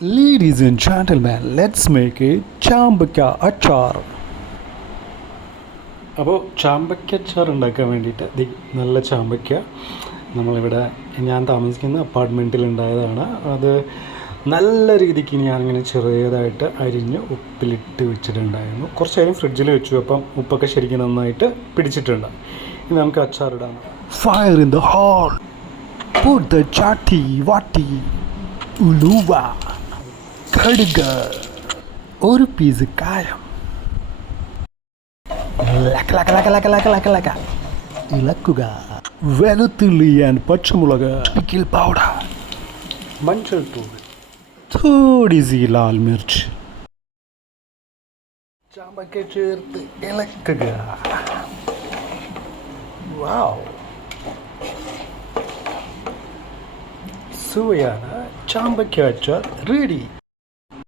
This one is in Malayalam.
Ladies and gentlemen, let's make a ചാമ്പക്ക അച്ചാർ. അപ്പോൾ ചാമ്പക്ക അച്ചാർ ഉണ്ടാക്കാൻ വേണ്ടിയിട്ട് നല്ല ചാമ്പക്ക നമ്മളിവിടെ ഞാൻ താമസിക്കുന്ന അപ്പാർട്ട്മെൻറ്റിൽ ഉണ്ടായതാണ്. അത് നല്ല രീതിക്ക് ഞാനിങ്ങനെ ചെറിയതായിട്ട് അരിഞ്ഞ് ഉപ്പിലിട്ട് വെച്ചിട്ടുണ്ടായിരുന്നു. കുറച്ച് നേരം ഫ്രിഡ്ജിൽ വെച്ചു. അപ്പം ഉപ്പൊക്കെ ശരിക്കും നന്നായിട്ട് പിടിച്ചിട്ടുണ്ട്. ഇനി നമുക്ക് അച്ചാറിടാം. Fire in the hole, put the chatti vatti ഉലുവ, കടുക്, ഒരു പീസ് കായം, ഇളക്കുക, വെളുത്തുള്ളി ആൻഡ് പച്ചമുളക്, പിക്കിൾ പൗഡർ, മഞ്ഞൾ തൂൾ, थोड़ी सी लाल मिर्च, ചാമ്പക്ക ചേർത്ത് ഇളക്കുക. വാവ്, സുവയാണ് ചാമ്പക്ക അച്ചാർ റെഡി.